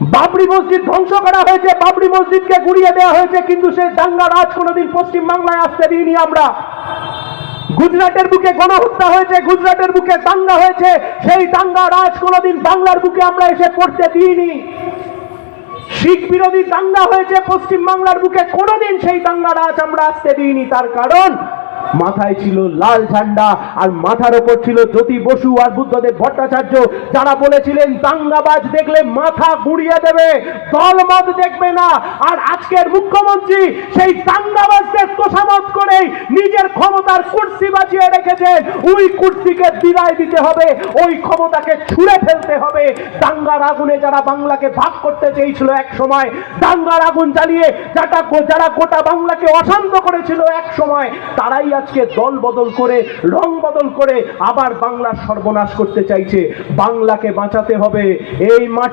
বাবরি মসজিদ ধ্বংস করা হয়েছে, বাবরি মসজিদকে গুড়িয়ে দেওয়া হয়েছে, কিন্তু সেই দাঙ্গা রাজ কোনোদিন পশ্চিম বাংলায় আসতে দিইনি আমরা। গুজরাটের বুকে গণহত্যা হয়েছে, গুজরাটের বুকে দাঙ্গা হয়েছে, সেই দাঙ্গা রাজ কোনোদিন বাংলার বুকে আমরা এসে পড়তে দিইনি। শিখ বিরোধী দাঙ্গা হয়েছে পশ্চিম বাংলার বুকে, কোনোদিন সেই দাঙ্গা রাজ আমরা আসতে দিইনি। তার কারণ মাথায় ছিল লাল ঝান্ডা, আর মাথার ওপর ছিল জ্যোতি বসু আর বুদ্ধদেব ভট্টাচার্য, যারা বলেছিলেন দাঙ্গাবাজ দেখলে মাথা গুঁড়িয়ে দেবে, দলমত দেখবে না। আর আজকের মুখ্যমন্ত্রী সেই দাঙ্গাবাজদের তোষামত করে নিজের ক্ষমতার কুর্সি বাঁচিয়ে রেখেছেন। ওই কুর্সিকে বিদায় দিতে হবে, ওই ক্ষমতাকে ছুঁড়ে ফেলতে হবে। দাঙ্গার আগুনে যারা বাংলাকে ভাগ করতে চেয়েছিল এক সময়, দাঙ্গার আগুন জ্বালিয়ে যারা গোটা বাংলাকে অশান্ত করেছিল এক সময়, তারাই আজকে দল বদল করে, রং বদল করে আবার বাংলার সর্বনাশ করতে চাইছে। বাংলাকে বাঁচাতে হবে। এই মাঠ